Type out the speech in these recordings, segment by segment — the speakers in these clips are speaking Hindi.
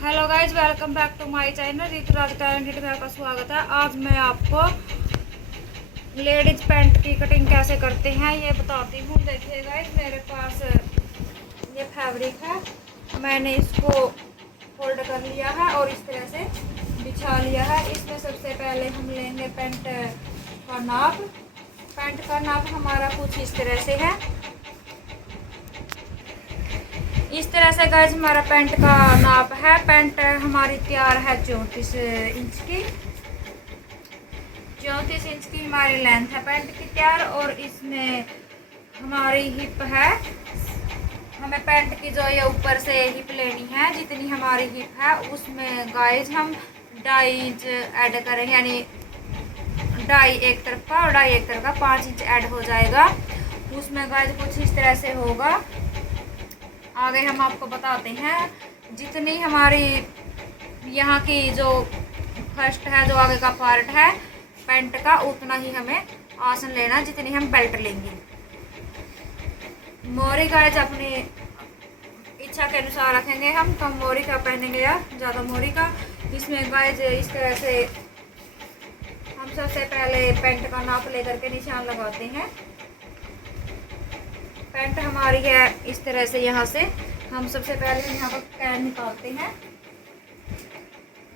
Hello guys, welcome back to my channel Rituraj talented में आपका स्वागत है। आज मैं आपको लेडीज पैंट की कटिंग कैसे करते हैं ये बताती हूँ। देखिए गाइज, मेरे पास ये फैब्रिक है, मैंने इसको फोल्ड कर लिया है और इस तरह से बिछा लिया है। इसमें सबसे पहले हम लेंगे पैंट का नाप। पैंट का नाप हमारा कुछ इस तरह से है। इस तरह से गाइज हमारा पैंट का नाप है। पैंट हमारी तैयार है 34 इंच की। 34 इंच की हमारी लेंथ है पैंट की तैयार। और इसमें हमारी हिप है, हमें पैंट की जो ये ऊपर से हिप लेनी है, जितनी हमारी हिप है उसमें गाइज हम 2.5 इंच ऐड करेंगे, यानी 2.5 एक तरफ का और 2.5 एक तरफ का 5 इंच ऐड हो जाएगा। उसमें गाइज कुछ इस तरह से होगा। आगे हम आपको बताते हैं। जितनी हमारी यहाँ की जो फर्स्ट है, जो आगे का पार्ट है पैंट का, उतना ही हमें आसन लेना जितनी हम बेल्ट लेंगे। मोरी गाइज अपनी इच्छा के अनुसार रखेंगे, हम कम मोरी का पहनेंगे या ज़्यादा मोरी का। इसमें गाइज इस तरह से हम सबसे पहले पैंट का नाप लेकर के निशान लगाते हैं। पैंट हमारी है इस तरह से। यहाँ से हम सबसे पहले यहाँ पर कैन निकालते हैं।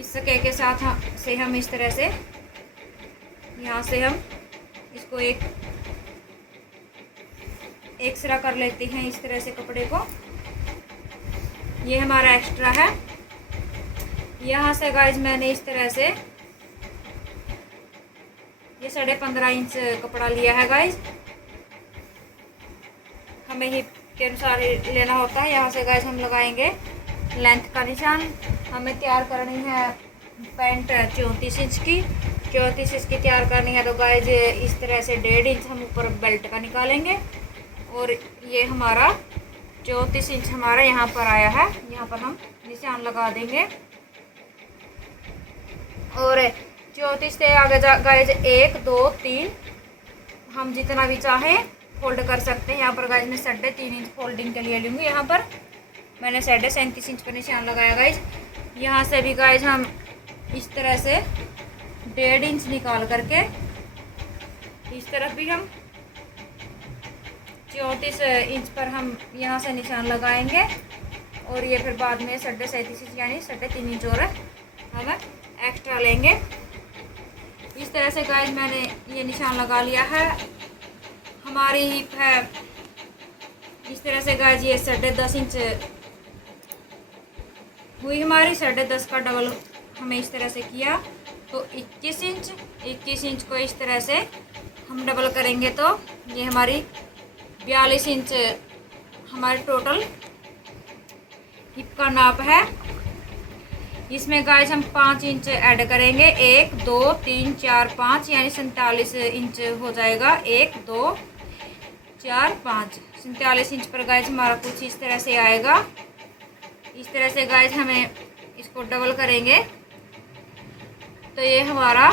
इस सके के साथ से हम इस तरह से यहाँ से हम इसको एक एक्स्ट्रा कर लेते हैं इस तरह से कपड़े को। ये हमारा एक्स्ट्रा है। यहाँ से गाइज मैंने इस तरह से ये 15.5 इंच कपड़ा लिया है गाइज। हमें हिप के अनुसार लेना होता है। यहाँ से गाइज हम लगाएंगे लेंथ का निशान। हमें तैयार करनी है पैंट 34 इंच की। 34 इंच की तैयार करनी है तो गाइज इस तरह से 1.5 इंच हम ऊपर बेल्ट का निकालेंगे। और ये हमारा 34 इंच हमारा यहाँ पर आया है, यहाँ पर हम निशान लगा देंगे। और 34 से आगे गाइज 1 2 3 हम जितना भी चाहे फोल्ड कर सकते हैं। यहाँ पर गाइज मैं 3.5 इंच फोल्डिंग के लिए लूँगी। यहाँ पर मैंने 37.5 इंच पर निशान लगाया गाइज। यहाँ से भी गाइज हम इस तरह से 1.5 इंच निकाल करके इस तरफ भी हम 34 इंच पर हम यहाँ से निशान लगाएंगे। और ये फिर बाद में 37.5 इंच यानी 3.5 इंच और हम एक्स्ट्रा लेंगे। इस तरह से गाइज मैंने ये निशान लगा लिया है। हमारी हिप है इस तरह से गाइज, ये 10.5 इंच हुई हमारी। 10.5 का डबल हमें इस तरह से किया तो 21 इंच। 21 इंच को इस तरह से हम डबल करेंगे तो ये हमारी 42 इंच हमारे टोटल हिप का नाप है। इसमें गाइज हम 5 इंच ऐड करेंगे। 1 2 3 4 5 यानी 47 इंच हो जाएगा। 1 2 4 5 47 इंच पर गाइज हमारा कुछ इस तरह से आएगा। इस तरह से गाइज हमें इसको डबल करेंगे तो ये हमारा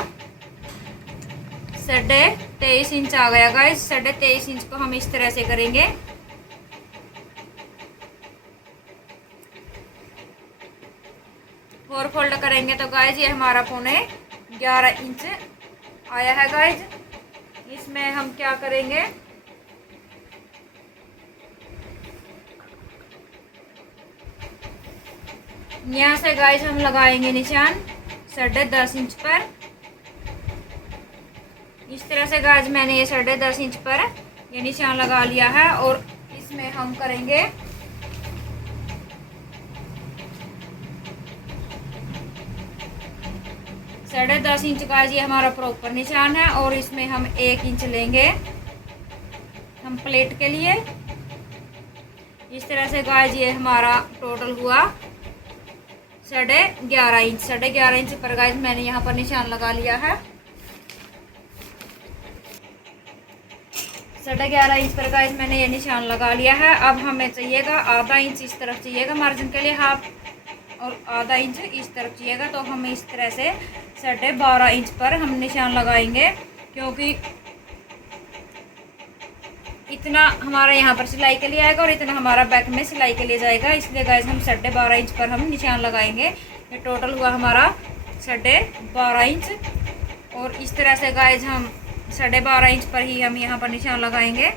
23.5 इंच आ गया गाइज। 23.5 इंच को हम इस तरह से करेंगे। फोर फोल्ड करेंगे तो गाइज ये हमारा 11.5 इंच आया है गाइज। इसमें हम क्या करेंगे, यहाँ से गाइज हम लगाएंगे निशान 10.5 इंच पर। इस तरह से गाइज मैंने ये 10.5 इंच पर ये निशान लगा लिया है। और इसमें हम करेंगे साढ़े 10 इंच का ये हमारा प्रॉपर निशान है। और इसमें हम 1 इंच लेंगे हम प्लेट के लिए। इस तरह से गाइज ये हमारा टोटल हुआ 11.5 इंच। 11.5 इंच पर गाइज मैंने यहाँ पर निशान लगा लिया है। 11.5 इंच पर गाइज मैंने ये निशान लगा लिया है। अब हमें चाहिएगा आधा इंच इस तरफ चाहिएगा मार्जिन के लिए हाफ, और आधा इंच इस तरफ चाहिएगा। तो हम इस तरह से 12.5 इंच पर हम निशान लगाएंगे, क्योंकि इतना हमारा यहाँ पर सिलाई के लिए आएगा और इतना हमारा बैक में सिलाई के लिए जाएगा। इसलिए गाइस हम 12.5 इंच पर हम निशान लगाएंगे। ये टोटल हुआ हमारा 12.5 इंच। और इस तरह से गाइस हम 12.5 इंच पर ही हम यहाँ पर निशान लगाएंगे।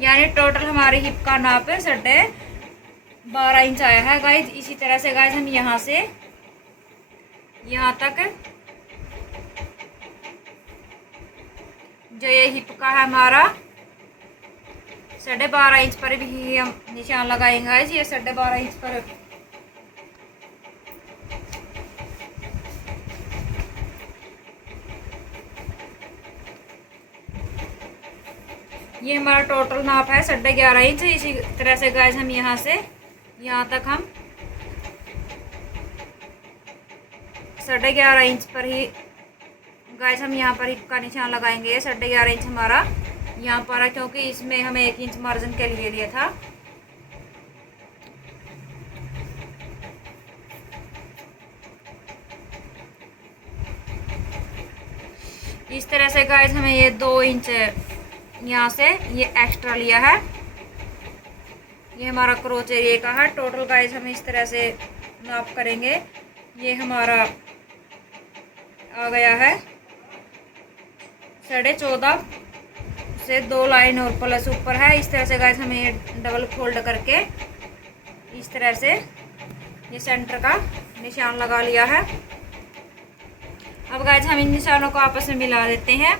यानी टोटल हमारी हिप का नाप 12.5 इंच आया है गाइस। इसी तरह से गाइस हम यहाँ से यहाँ तक जो ये हिप का है हमारा 12.5 इंच पर भी हम निशान लगाएंगे गाइस। ये 12.5 इंच पर ये हमारा टोटल नाप है 11.5 इंच। इसी तरह से गाइस हम यहाँ से यहाँ तक हम 11.5 इंच पर ही गाइस हम यहाँ पर हिप का निशान लगाएंगे। 11.5 इंच हमारा यहाँ पर है, क्योंकि इसमें हमें 1 इंच मार्जिन के लिए दिया था। इस तरह से गाइस हमें ये 2 इंच यहाँ से ये एक्स्ट्रा लिया है। ये हमारा क्रोच एरिया का है। टोटल गाइस हम इस तरह से नाप करेंगे। ये हमारा आ गया है 14.5 से 2 लाइन और प्लस ऊपर है। इस तरह से गाइस हमें ये डबल फोल्ड करके इस तरह से ये सेंटर का निशान लगा लिया है। अब गाइस हम इन निशानों को आपस में मिला देते हैं।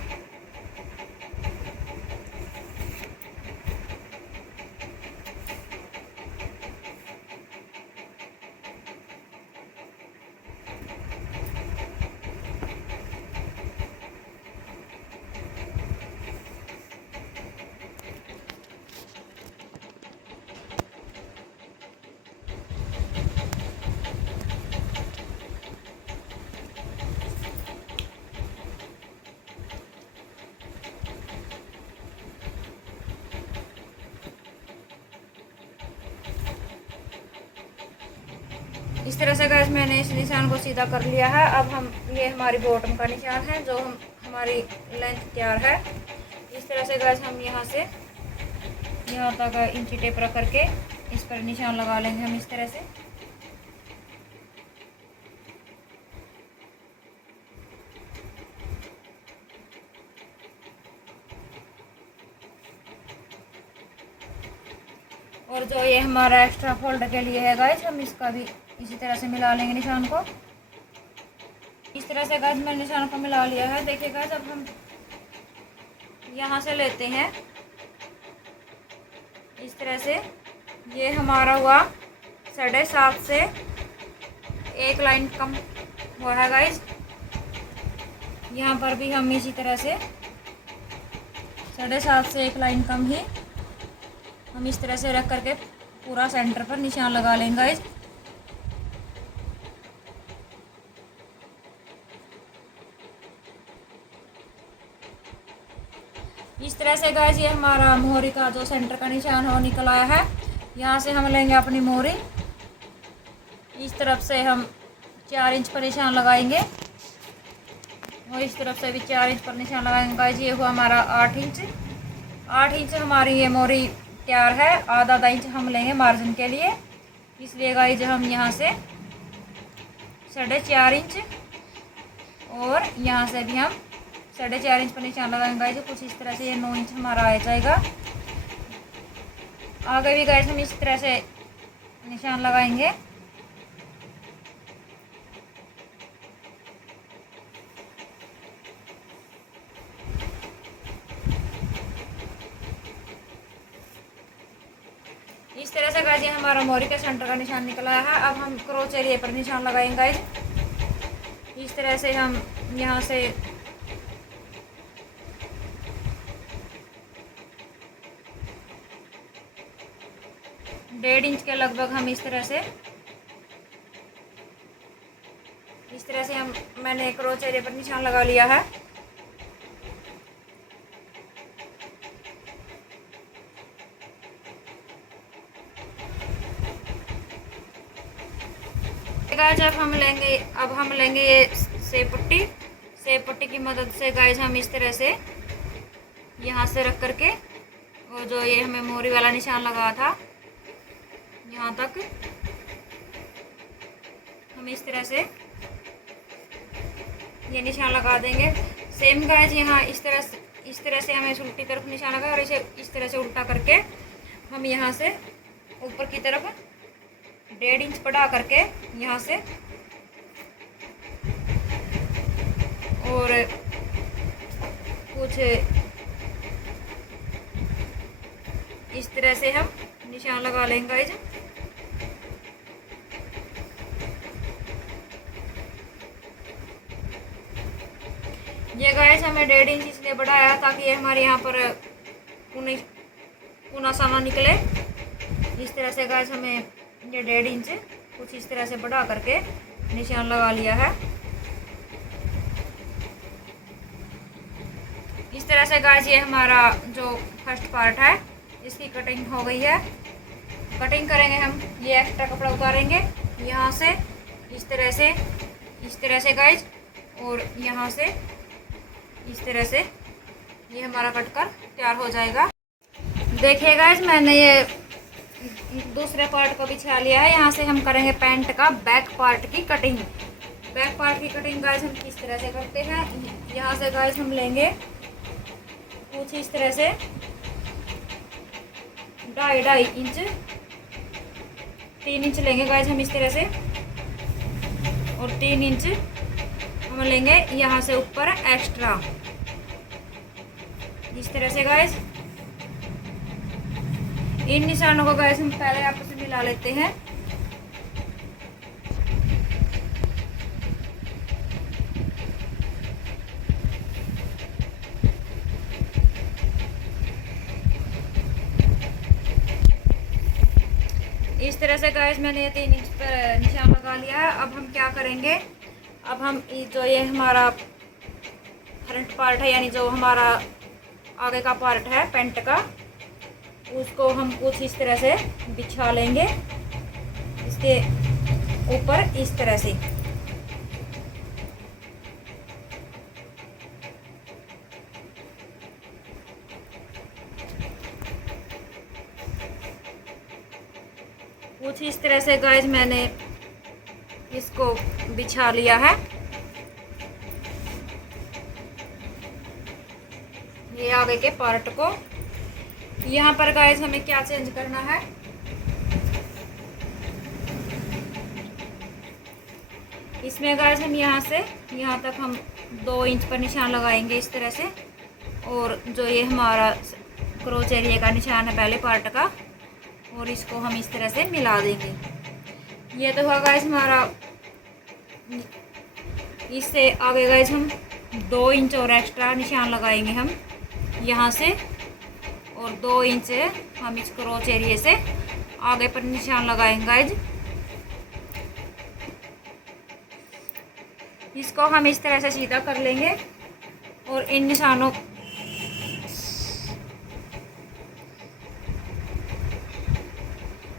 इस तरह से गाइस मैंने इस निशान को सीधा कर लिया है। अब हम ये हमारी बॉटम का निशान है जो हमारी लेंथ तैयार है। इस तरह से गाइस हम यहाँ से यहाँ तक इंची टेप रख करके इस पर निशान लगा लेंगे हम इस तरह से। और जो ये हमारा एक्स्ट्रा फोल्ड के लिए है गाइस हम इसका भी इसी तरह से मिला लेंगे निशान को। इस तरह से गाइस मैंने निशान को मिला लिया है। देखिए गाइस अब हम यहाँ से लेते हैं इस तरह से। ये हमारा हुआ 7.5 से 1 लाइन कम हुआ है गाइस। यहाँ पर भी हम इसी तरह से 7.5 से 1 लाइन कम ही हम इस तरह से रख करके पूरा सेंटर पर निशान लगा लेंगे गाइस। इस तरह से गाइस ये हमारा मोहरी का जो सेंटर का निशान है वो निकल आया है। यहाँ से हम लेंगे अपनी मोहरी। इस तरफ से हम 4 इंच पर निशान लगाएंगे और इस तरफ से भी 4 इंच पर निशान लगाएंगे गाइस। ये हुआ हमारा 8 इंच। 8 इंच हमारी ये मोहरी तैयार है। आधा इंच हम लेंगे मार्जिन के लिए। इसलिए गाइस हम यहाँ से 4.5 इंच और यहाँ से भी हम 4.5 इंच पर निशान लगाएंगे गाइस। कुछ इस तरह से ये 9 इंच हमारा आ जाएगा। आगे भी गाइस हम इस तरह से निशान लगाएंगे। इस तरह से गाइस ये हमारा मोहरी के सेंटर का निशान निकला है। अब हम क्रोच एरिया पर निशान लगाएंगे गाइस। इस तरह से हम यहाँ से डेढ़ इंच के लगभग हम इस तरह से हम मैंने क्रोच एरिया पर निशान लगा लिया है। जब हम लेंगे अब हम लेंगे ये सेब पट्टी। सेब पट्टी की मदद से गाइस हम इस तरह से यहाँ से रख करके वो जो ये हमें मोहरी वाला निशान लगा था यहाँ तक हम इस तरह से ये निशान लगा देंगे। सेम गाइस यहाँ इस तरह से हमें उल्टी तरफ निशान लगा और इसे इस तरह से उल्टा करके हम यहाँ से ऊपर की तरफ 1.5 इंच बढ़ा करके यहाँ से और कुछ इस तरह से हम निशान लगा लेंगे गाइस। ये गाइस हमें 1.5 इंच इसलिए बढ़ाया ताकि ये हमारे यहाँ पर पुना सा ना निकले। इस तरह से गाइस हमें ये 1.5 इंच कुछ इस तरह से बढ़ा करके निशान लगा लिया है। इस तरह से गाइस ये हमारा जो फर्स्ट पार्ट है इसकी कटिंग हो गई है। कटिंग करेंगे हम, ये एक्स्ट्रा कपड़ा उतारेंगे यहाँ से इस तरह से गाइस, और यहाँ से इस तरह से ये हमारा कटकर तैयार हो जाएगा। देखिए गाइस मैंने ये दूसरे पार्ट को बिछा लिया है। यहाँ से हम करेंगे पैंट का बैक पार्ट की कटिंग। बैक पार्ट की कटिंग गाइस हम किस तरह से करते हैं, यहाँ से गाइस हम लेंगे कुछ इस तरह से 2.5 इंच 3 इंच लेंगे गाइस हम इस तरह से, और 3 इंच हम लेंगे यहाँ से ऊपर एक्स्ट्रा इस तरह से गाइस। इन निशानों को गाइस हम पहले आपस में मिला लेते हैं। इस तरह से गाइस मैंने ये 3 इंच पर निशान लगा लिया है। अब हम क्या करेंगे, अब हम जो ये हमारा फ्रंट पार्ट है यानी जो हमारा आगे का पार्ट है पैंट का, उसको हम कुछ इस तरह से बिछा लेंगे इसके ऊपर इस तरह से। कुछ इस तरह से गाइस मैंने इसको बिछा लिया है। ये आगे के पार्ट को यहाँ पर गाइस हमें क्या चेंज करना है, इसमें गाइस हम यहाँ से यहाँ तक हम 2 इंच पर निशान लगाएंगे इस तरह से, और जो ये हमारा क्रोच एरिया का निशान है पहले पार्ट का, और इसको हम इस तरह से मिला देंगे। ये तो हुआ गाइस हमारा। इससे आगे गाइस हम 2 इंच और एक्स्ट्रा निशान लगाएंगे हम यहाँ से, और 2 इंच हम इस क्रोच एरिया से आगे पर निशान लगाएंगे गाइस। इसको हम इस तरह से सीधा कर लेंगे और इन निशानों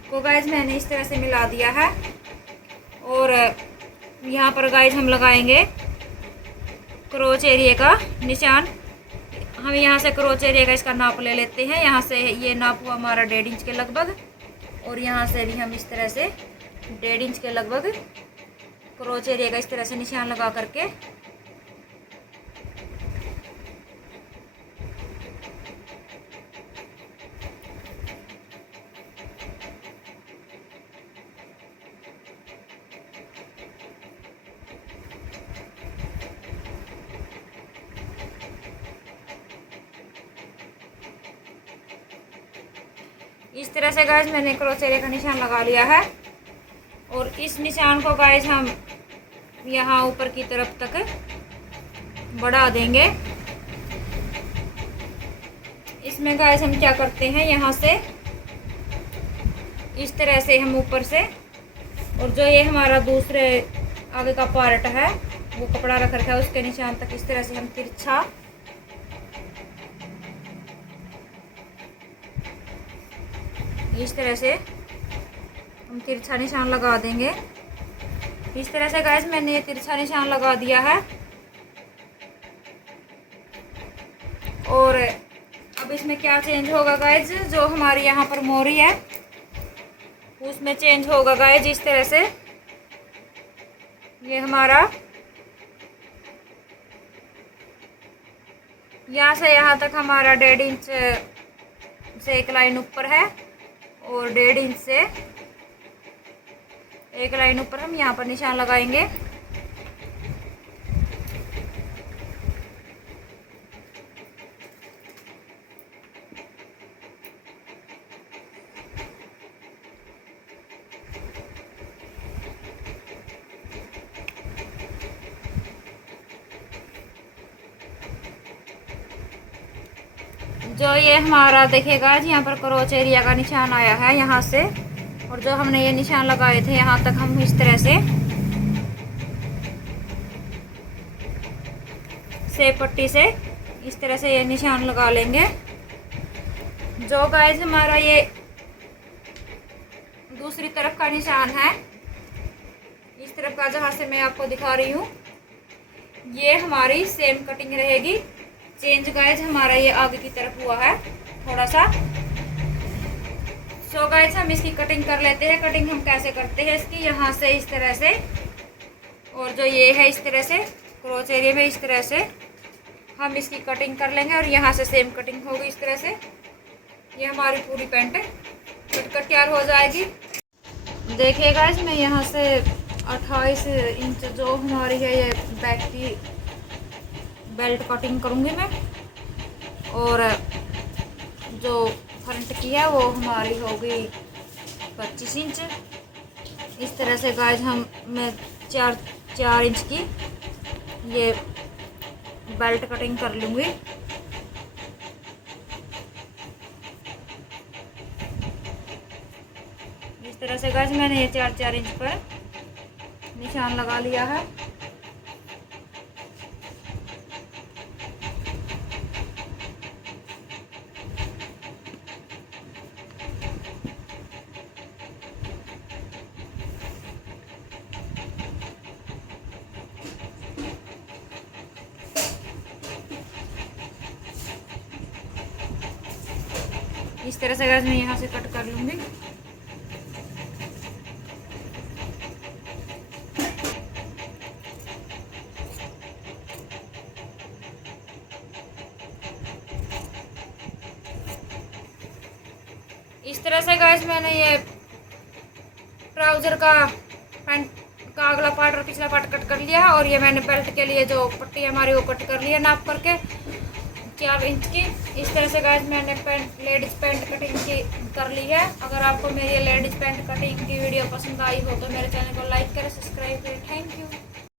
को गाइस मैंने इस तरह से मिला दिया है। और यहाँ पर गाइस हम लगाएंगे क्रोच एरिया का निशान। हम यहाँ से क्रोच एरिया का इसका नाप ले लेते हैं। यहाँ से ये नाप हुआ हमारा 1.5 इंच के लगभग, और यहाँ से भी हम इस तरह से 1.5 इंच के लगभग क्रोच एरिया का इस तरह से निशान लगा करके इस तरह से गाइस मैंने क्रोच एरिया का निशान लगा लिया है। और इस निशान को गाइस हम यहाँ ऊपर की तरफ तक बढ़ा देंगे। इसमें गाइस हम क्या करते हैं, यहाँ से इस तरह से हम ऊपर से, और जो ये हमारा दूसरे आगे का पार्ट है वो कपड़ा रख रखा है उसके निशान तक इस तरह से हम तिरछा इस तरह से हम तिरछा निशान लगा देंगे। इस तरह से गाइस मैंने ये तिरछा निशान लगा दिया है। और अब इसमें क्या चेंज होगा गाइज, जो हमारी यहाँ पर मोरी है उसमें चेंज होगा गाइज इस तरह से। ये हमारा यहाँ से यहाँ तक हमारा 1.5 इंच से एक लाइन ऊपर है और 1.5 इंच से एक लाइन ऊपर हम यहाँ पर निशान लगाएंगे। जो ये हमारा देखिएगा जी यहाँ पर क्रोच एरिया का निशान आया है यहाँ से, और जो हमने ये निशान लगाए थे यहाँ तक हम इस तरह से सेब पट्टी से इस तरह से ये निशान लगा लेंगे। जो गाइस हमारा ये दूसरी तरफ का निशान है, इस तरफ का जहाँ से मैं आपको दिखा रही हूँ, ये हमारी सेम कटिंग रहेगी। चेंज गाइस हमारा ये आगे की तरफ हुआ है थोड़ा सा। सो गाइस हम इसकी कटिंग कर लेते हैं। कटिंग हम कैसे करते हैं इसकी, यहाँ से इस तरह से, और जो ये है इस तरह से क्रोच एरिया में इस तरह से हम इसकी कटिंग कर लेंगे, और यहाँ से सेम कटिंग होगी इस तरह से। ये हमारी पूरी पैंट कटकर तैयार हो जाएगी। देखिएगा इसमें यहाँ से 28 इंच जो हमारी है ये बैक की बेल्ट कटिंग करूँगी मैं, और जो फ्रंट की है वो हमारी होगी 25 इंच। इस तरह से गाइस मैं 4 इंच की ये बेल्ट कटिंग कर लूँगी। इस तरह से गाइस मैंने ये 4 इंच पर निशान लगा लिया है। इस तरह से गाइस मैं यहाँ से कट कर लूँगी। इस तरह से गाइस मैंने ये ट्राउज़र का पैंट का अगला पार्ट और पिछला पार्ट कट कर लिया है, और ये मैंने बेल्ट के लिए जो पट्टी है हमारी वो कट कर लिया नाप करके 4 इंच की। इस तरह से गाइस मैंने लेडीज़ पैंट कटिंग की कर ली है। अगर आपको मेरी लेडीज़ पैंट कटिंग की वीडियो पसंद आई हो तो मेरे चैनल को लाइक करें, सब्सक्राइब करें। Thank you.